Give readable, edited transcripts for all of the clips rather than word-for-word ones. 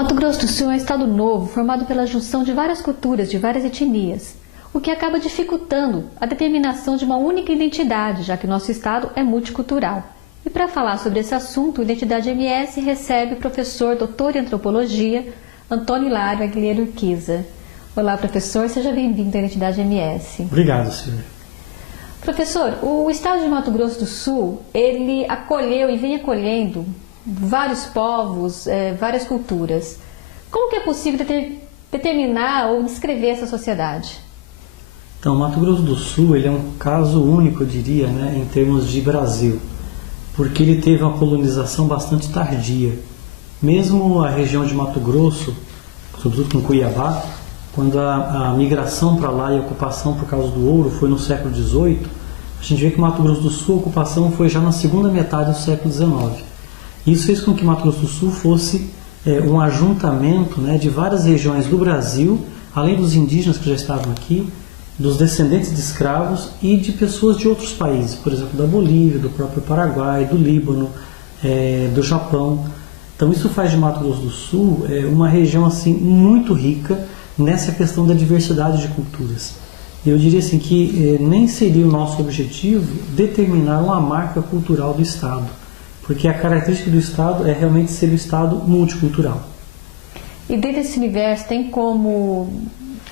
Mato Grosso do Sul é um estado novo, formado pela junção de várias culturas, de várias etnias, o que acaba dificultando a determinação de uma única identidade, já que nosso estado é multicultural. E para falar sobre esse assunto, o Identidade MS recebe o professor doutor em antropologia, Antônio Hilário Aguilera Urquiza. Olá, professor, seja bem-vindo à Identidade MS. Obrigado, Silvia. Professor, o estado de Mato Grosso do Sul, ele acolheu e vem acolhendo vários povos, várias culturas. Como que é possível determinar ou descrever essa sociedade? Então, Mato Grosso do Sul ele é um caso único, eu diria, em termos de Brasil, porque ele teve uma colonização bastante tardia. Mesmo a região de Mato Grosso, sobretudo com Cuiabá, quando a migração para lá e a ocupação por causa do ouro foi no século XVIII, a gente vê que Mato Grosso do Sul a ocupação foi já na segunda metade do século XIX. Isso fez com que Mato Grosso do Sul fosse um ajuntamento de várias regiões do Brasil, além dos indígenas que já estavam aqui, dos descendentes de escravos e de pessoas de outros países, por exemplo, da Bolívia, do próprio Paraguai, do Líbano, do Japão. Então isso faz de Mato Grosso do Sul uma região assim, muito rica nessa questão da diversidade de culturas. Eu diria assim que nem seria o nosso objetivo determinar uma marca cultural do Estado, porque a característica do Estado é realmente ser um Estado multicultural. E dentro desse universo tem como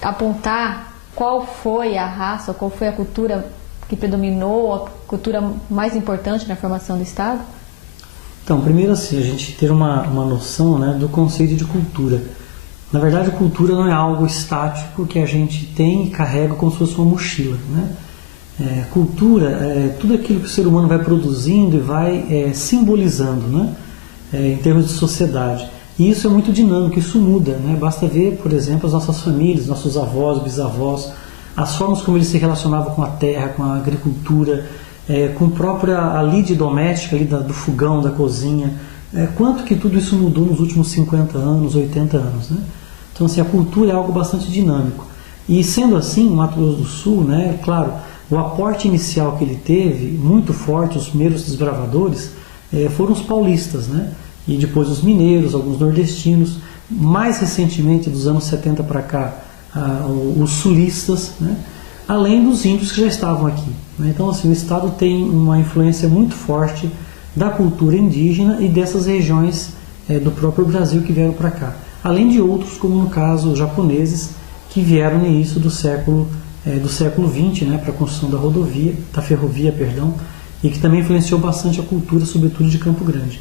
apontar qual foi a raça, qual foi a cultura que predominou, a cultura mais importante na formação do Estado? Então, primeiro assim, a gente ter uma noção do conceito de cultura. Na verdade, cultura não é algo estático que a gente tem e carrega como se fosse uma mochila. Cultura é tudo aquilo que o ser humano vai produzindo e vai simbolizando em termos de sociedade. E isso é muito dinâmico, isso muda. Basta ver, por exemplo, as nossas famílias, nossos avós, bisavós, as formas como eles se relacionavam com a terra, com a agricultura, com a própria lide doméstica ali do fogão, da cozinha. Quanto que tudo isso mudou nos últimos 50 anos, 80 anos. Então, assim, a cultura é algo bastante dinâmico. E sendo assim, o Mato Grosso do Sul, claro, o aporte inicial que ele teve, muito forte, os primeiros desbravadores, foram os paulistas, e depois os mineiros, alguns nordestinos, mais recentemente, dos anos 70 para cá, os sulistas, além dos índios que já estavam aqui. Então, assim, o Estado tem uma influência muito forte da cultura indígena e dessas regiões do próprio Brasil que vieram para cá. Além de outros, como no caso os japoneses, que vieram no início do século XX, para a construção da ferrovia, e que também influenciou bastante a cultura, sobretudo de Campo Grande.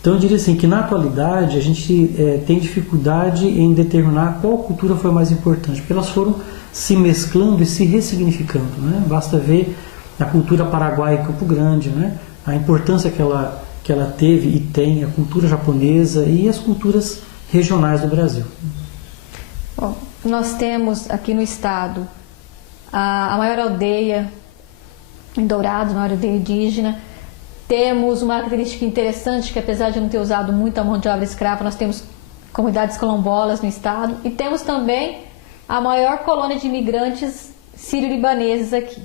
Então eu diria assim que na atualidade a gente tem dificuldade em determinar qual cultura foi mais importante, porque elas foram se mesclando e se ressignificando. Basta ver a cultura paraguaia em Campo Grande, a importância que ela teve e tem, a cultura japonesa e as culturas regionais do Brasil. Bom, nós temos aqui no estado a maior aldeia em Dourados, a maior aldeia indígena. Temos uma característica interessante que, apesar de não ter usado muita mão de obra escrava, nós temos comunidades quilombolas no estado e temos também a maior colônia de imigrantes sírio-libaneses aqui.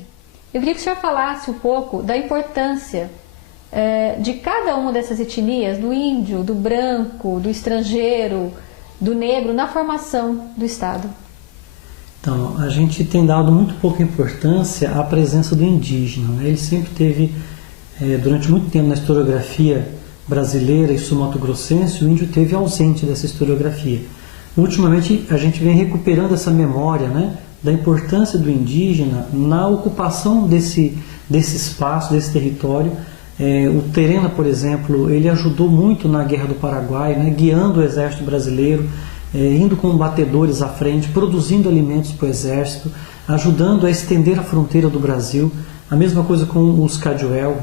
Eu queria que o senhor falasse um pouco da importância de cada uma dessas etnias, do índio, do branco, do estrangeiro, do negro, na formação do Estado. Então, a gente tem dado muito pouca importância à presença do indígena. Ele sempre teve, durante muito tempo na historiografia brasileira e sul-mato-grossense, o índio teve ausente dessa historiografia. Ultimamente, a gente vem recuperando essa memória da importância do indígena na ocupação desse espaço, desse território. O Terena, por exemplo, ele ajudou muito na Guerra do Paraguai, guiando o exército brasileiro, indo com batedores à frente, produzindo alimentos para o exército, ajudando a estender a fronteira do Brasil. A mesma coisa com os Caduel.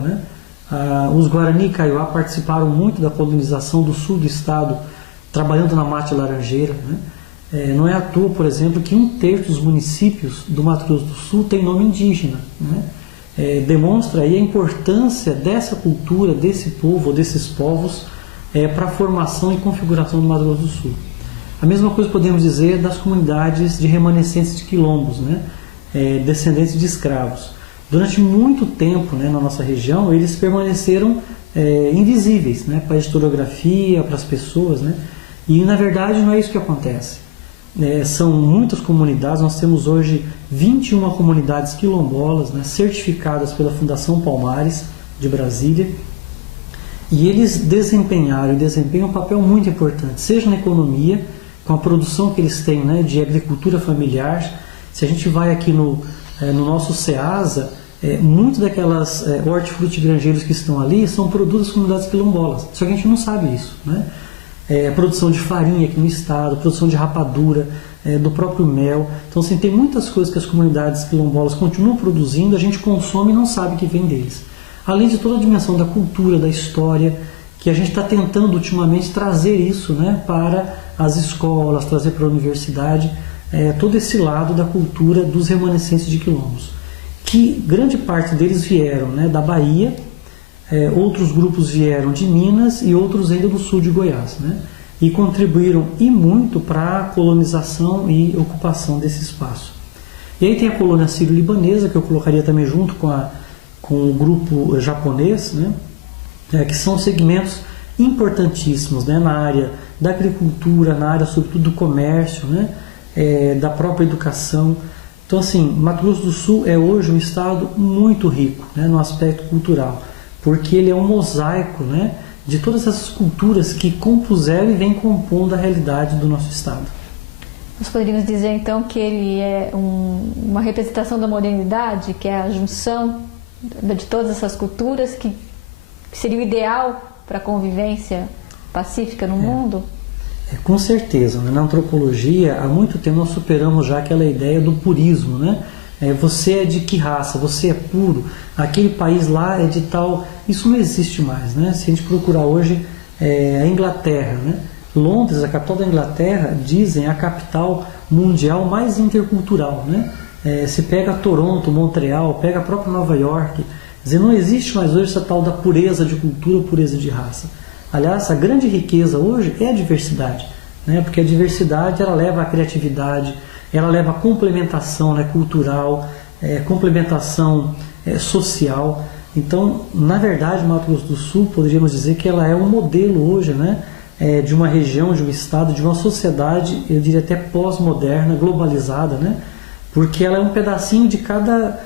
Os Guarani e Kaiowá participaram muito da colonização do sul do estado, trabalhando na mate laranjeira. Não é à toa, por exemplo, que 1/3 dos municípios do Mato Grosso do Sul tem nome indígena. Demonstra aí a importância dessa cultura, desse povo, desses povos, para a formação e configuração do Mato Grosso do Sul. A mesma coisa podemos dizer das comunidades de remanescentes de quilombos, descendentes de escravos. Durante muito tempo, na nossa região, eles permaneceram invisíveis, para a historiografia, para as pessoas, E na verdade não é isso que acontece. São muitas comunidades, nós temos hoje 21 comunidades quilombolas, né, certificadas pela Fundação Palmares de Brasília, e eles desempenharam e desempenham um papel muito importante, seja na economia, com a produção que eles têm, né, de agricultura familiar. Se a gente vai aqui no nosso CEASA, muito daquelas hortifrutigranjeiros que estão ali são produtos das comunidades quilombolas, só que a gente não sabe isso, né? Produção de farinha aqui no estado, produção de rapadura, do próprio mel. Então, assim, tem muitas coisas que as comunidades quilombolas continuam produzindo, a gente consome e não sabe que vem deles. Além de toda a dimensão da cultura, da história, que a gente está tentando ultimamente trazer isso, né, para as escolas, trazer para a universidade, todo esse lado da cultura dos remanescentes de quilombos, que grande parte deles vieram, né, da Bahia, outros grupos vieram de Minas e outros ainda do sul de Goiás, né, e contribuíram e muito para a colonização e ocupação desse espaço. E aí tem a colônia sírio-libanesa, que eu colocaria também junto com o grupo japonês, né, que são segmentos importantíssimos, né, na área da agricultura, na área sobretudo do comércio, né, da própria educação. Então, assim, Mato Grosso do Sul é hoje um estado muito rico, né, no aspecto cultural, porque ele é um mosaico, né, de todas essas culturas que compuseram e vêm compondo a realidade do nosso estado. Nós poderíamos dizer, então, que ele é uma representação da modernidade, que é a junção de todas essas culturas, que seria o ideal para a convivência pacífica no mundo? Com certeza, né? Na antropologia, há muito tempo nós superamos já aquela ideia do purismo, né? Você é de que raça? Você é puro? Aquele país lá é de tal... Isso não existe mais, né? Se a gente procurar hoje a Inglaterra, né? Londres, a capital da Inglaterra, dizem a capital mundial mais intercultural, né? Se pega Toronto, Montreal, pega a própria Nova York, quer dizer, não existe mais hoje essa tal da pureza de cultura, pureza de raça. Aliás, a grande riqueza hoje é a diversidade, né? Porque a diversidade ela leva à criatividade, ela leva à complementação, né, cultural, complementação social. Então, na verdade, Mato Grosso do Sul, poderíamos dizer que ela é um modelo hoje, né, de uma região, de um estado, de uma sociedade, eu diria até pós-moderna, globalizada, né? Porque ela é um pedacinho de cada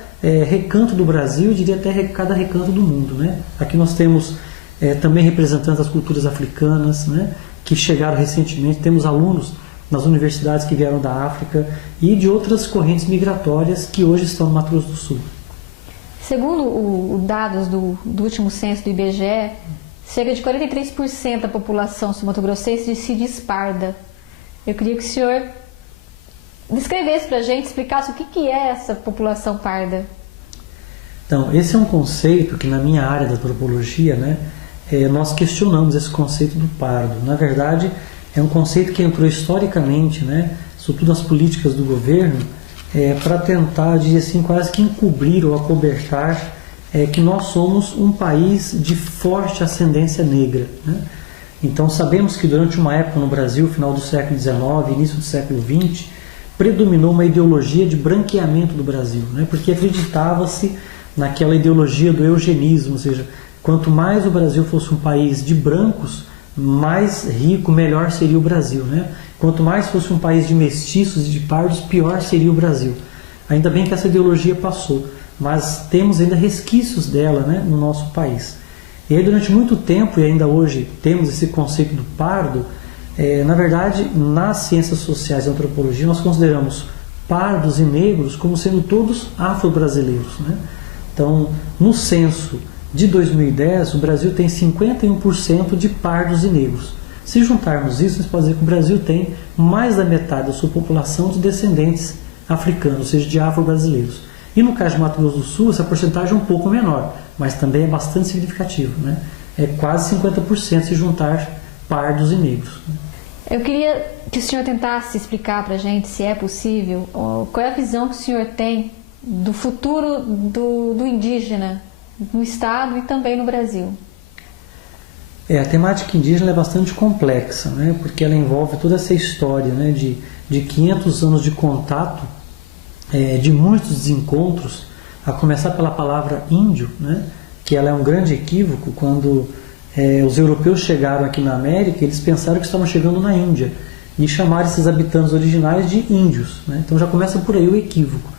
recanto do Brasil, eu diria até cada recanto do mundo, né? Aqui nós temos também representantes das culturas africanas, né, que chegaram recentemente, temos alunos nas universidades que vieram da África e de outras correntes migratórias que hoje estão no Mato Grosso do Sul. Segundo os dados do último censo do IBGE, cerca de 43% da população sul-mato-grossense se diz parda. Eu queria que o senhor descrevesse para a gente, explicasse o que é essa população parda. Então, esse é um conceito que na minha área da antropologia, né, nós questionamos esse conceito do pardo. Na verdade, é um conceito que entrou historicamente, né, sobretudo nas políticas do governo, para tentar, dizer assim, quase que encobrir ou acobertar que nós somos um país de forte ascendência negra, né? Então sabemos que durante uma época no Brasil, final do século XIX, início do século XX, predominou uma ideologia de branqueamento do Brasil, né? Porque acreditava-se naquela ideologia do eugenismo, ou seja, quanto mais o Brasil fosse um país de brancos, mais rico, melhor seria o Brasil, né? Quanto mais fosse um país de mestiços e de pardos, pior seria o Brasil. Ainda bem que essa ideologia passou, mas temos ainda resquícios dela, né, no nosso país. E aí, durante muito tempo, e ainda hoje temos esse conceito do pardo, na verdade, nas ciências sociais e antropologia, nós consideramos pardos e negros como sendo todos afro-brasileiros, né? Então, no censo de 2010, o Brasil tem 51% de pardos e negros. Se juntarmos isso, a gente pode dizer que o Brasil tem mais da metade da sua população de descendentes africanos, ou seja, de afro-brasileiros. E no caso de Mato Grosso do Sul, essa porcentagem é um pouco menor, mas também é bastante significativo, né? É quase 50% se juntar pardos e negros. Eu queria que o senhor tentasse explicar para a gente, se é possível, qual é a visão que o senhor tem do futuro do indígena no Estado e também no Brasil. A temática indígena é bastante complexa, né? Porque ela envolve toda essa história, né, de 500 anos de contato, de muitos desencontros, a começar pela palavra índio, né? Que ela é um grande equívoco quando os europeus chegaram aqui na América e eles pensaram que estavam chegando na Índia e chamaram esses habitantes originais de índios, né? Então já começa por aí o equívoco.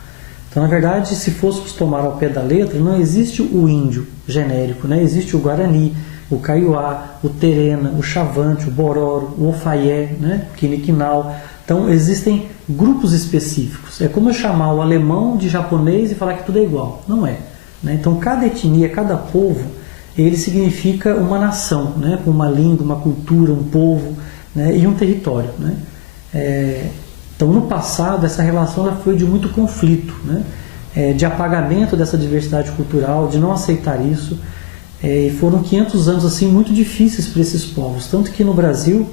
Então, na verdade, se fôssemos tomar ao pé da letra, não existe o índio genérico, né? Existe o Guarani, o Kaiowá, o Terena, o Chavante, o Bororo, o Ofaié, né? O Quiniquinal. Então, existem grupos específicos. É como eu chamar o alemão de japonês e falar que tudo é igual. Não é, né? Então, cada etnia, cada povo, ele significa uma nação, né? Com uma língua, uma cultura, um povo, né? E um território, né? Então, no passado, essa relação ela foi de muito conflito, né? De apagamento dessa diversidade cultural, de não aceitar isso. E foram 500 anos assim, muito difíceis para esses povos. Tanto que no Brasil,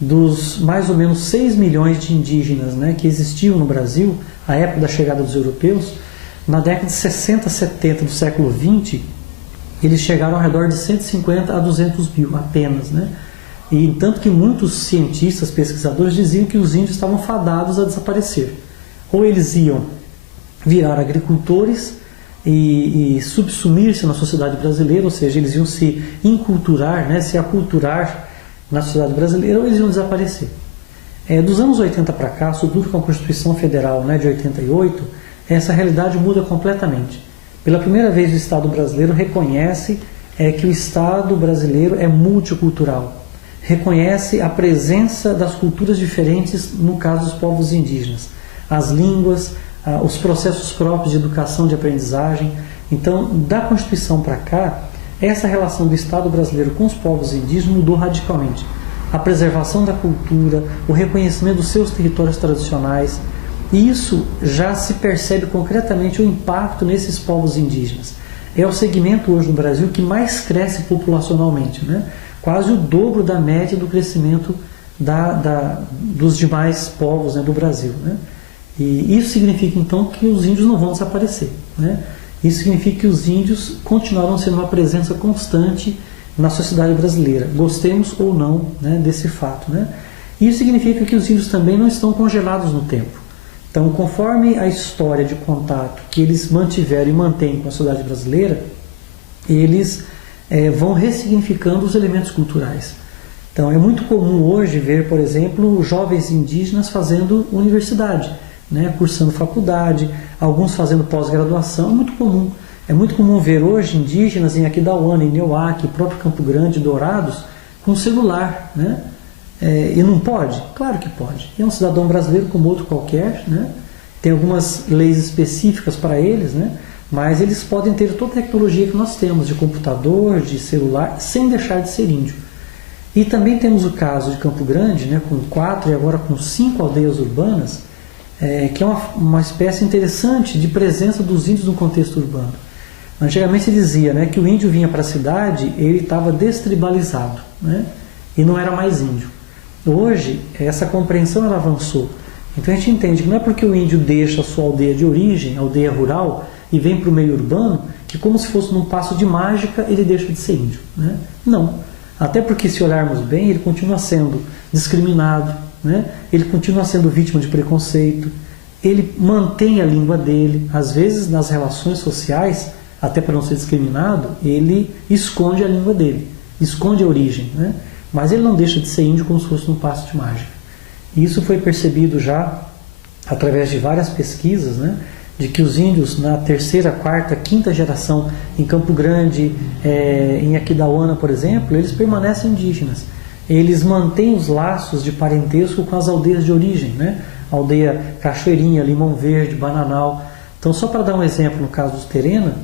dos mais ou menos 6 milhões de indígenas, né, que existiam no Brasil, à época da chegada dos europeus, na década de 60, 70 do século XX, eles chegaram ao redor de 150 a 200 mil apenas, né? E tanto que muitos cientistas, pesquisadores diziam que os índios estavam fadados a desaparecer. Ou eles iam virar agricultores e subsumir-se na sociedade brasileira, ou seja, eles iam se inculturar, né, se aculturar na sociedade brasileira, ou eles iam desaparecer. Dos anos 80 para cá, sobretudo com a Constituição Federal, né, de 88, essa realidade muda completamente. Pela primeira vez o Estado brasileiro reconhece que o Estado brasileiro é multicultural. Reconhece a presença das culturas diferentes, no caso dos povos indígenas, as línguas, os processos próprios de educação, de aprendizagem. Então, da Constituição para cá, essa relação do Estado brasileiro com os povos indígenas mudou radicalmente. A preservação da cultura, o reconhecimento dos seus territórios tradicionais, e isso já se percebe concretamente o impacto nesses povos indígenas. É o segmento hoje no Brasil que mais cresce populacionalmente, né? Quase o dobro da média do crescimento dos demais povos, né, do Brasil, né? E isso significa então que os índios não vão desaparecer, né? Isso significa que os índios continuarão sendo uma presença constante na sociedade brasileira, gostemos ou não, né, desse fato, né? Isso significa que os índios também não estão congelados no tempo. Então, conforme a história de contato que eles mantiveram e mantêm com a sociedade brasileira, eles vão ressignificando os elementos culturais. Então, é muito comum hoje ver, por exemplo, jovens indígenas fazendo universidade, né, cursando faculdade, alguns fazendo pós-graduação. É muito comum. É muito comum ver hoje indígenas em Aquidauana, em Nioaque, próprio Campo Grande, Dourados, com celular, né? E não pode? Claro que pode. É um cidadão brasileiro como outro qualquer, né? Tem algumas leis específicas para eles, né? Mas eles podem ter toda a tecnologia que nós temos, de computador, de celular, sem deixar de ser índio. E também temos o caso de Campo Grande, né, com 4 e agora com 5 aldeias urbanas, que é uma espécie interessante de presença dos índios no contexto urbano. Antigamente se dizia, né, que o índio vinha para a cidade, ele estava destribalizado, né, e não era mais índio. Hoje, essa compreensão ela avançou. Então a gente entende que não é porque o índio deixa a sua aldeia de origem, aldeia rural, e vem para o meio urbano, que como se fosse num passo de mágica ele deixa de ser índio, né? Não. Até porque, se olharmos bem, ele continua sendo discriminado, né? Ele continua sendo vítima de preconceito, ele mantém a língua dele, às vezes nas relações sociais, até para não ser discriminado, ele esconde a língua dele, esconde a origem, né? Mas ele não deixa de ser índio como se fosse num passo de mágica. E isso foi percebido já através de várias pesquisas, né? De que os índios na terceira, quarta, quinta geração em Campo Grande, em Aquidauana, por exemplo, eles permanecem indígenas. Eles mantêm os laços de parentesco com as aldeias de origem, né? Aldeia Cachoeirinha, Limão Verde, Bananal. Então, só para dar um exemplo no caso dos Terena,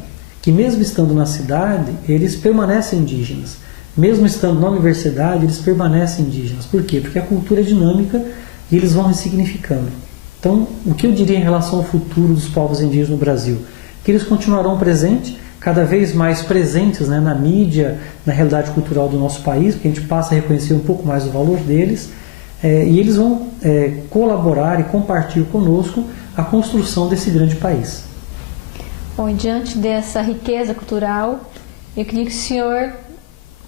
que mesmo estando na cidade, eles permanecem indígenas. Mesmo estando na universidade, eles permanecem indígenas. Por quê? Porque a cultura é dinâmica e eles vão ressignificando. Então, o que eu diria em relação ao futuro dos povos indígenas no Brasil? Que eles continuarão presentes, cada vez mais presentes, né, na mídia, na realidade cultural do nosso país, porque a gente passa a reconhecer um pouco mais o valor deles, e eles vão colaborar e compartilhar conosco a construção desse grande país. Bom, e diante dessa riqueza cultural, eu queria que o senhor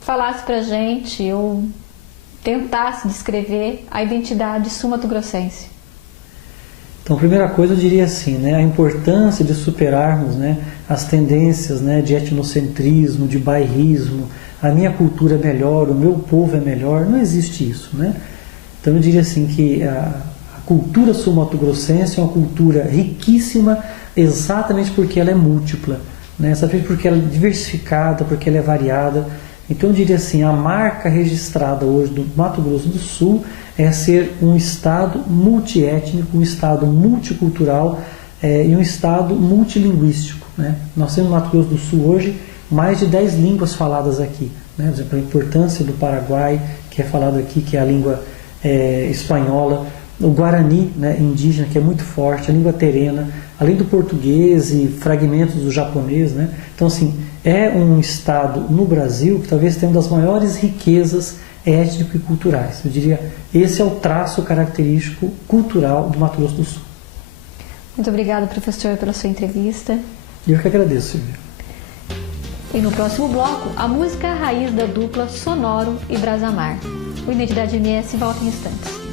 falasse para a gente, ou tentasse descrever a identidade sul-mato-grossense. Então, a primeira coisa eu diria assim, né, a importância de superarmos, né, as tendências, né, de etnocentrismo, de bairrismo, a minha cultura é melhor, o meu povo é melhor. Não existe isso, né? Então eu diria assim que a cultura sul-mato-grossense é uma cultura riquíssima exatamente porque ela é múltipla, né? Exatamente porque ela é diversificada, porque ela é variada. Então eu diria assim, a marca registrada hoje do Mato Grosso do Sul é ser um estado multiétnico, um estado multicultural e um estado multilinguístico, né? Nós temos no Mato Grosso do Sul hoje mais de 10 línguas faladas aqui, né? Por exemplo, a importância do Paraguai, que é falado aqui, que é a língua espanhola, o Guarani, né, indígena, que é muito forte, a língua terena, além do português e fragmentos do japonês, né? Então, assim, é um estado no Brasil que talvez tenha uma das maiores riquezas étnico e culturais. Eu diria, esse é o traço característico cultural do Mato Grosso do Sul. Muito obrigada, professor, pela sua entrevista. Eu que agradeço, Silvia. E no próximo bloco, a música raiz da dupla Sonoro e Brasamar. O Identidade MS volta em instantes.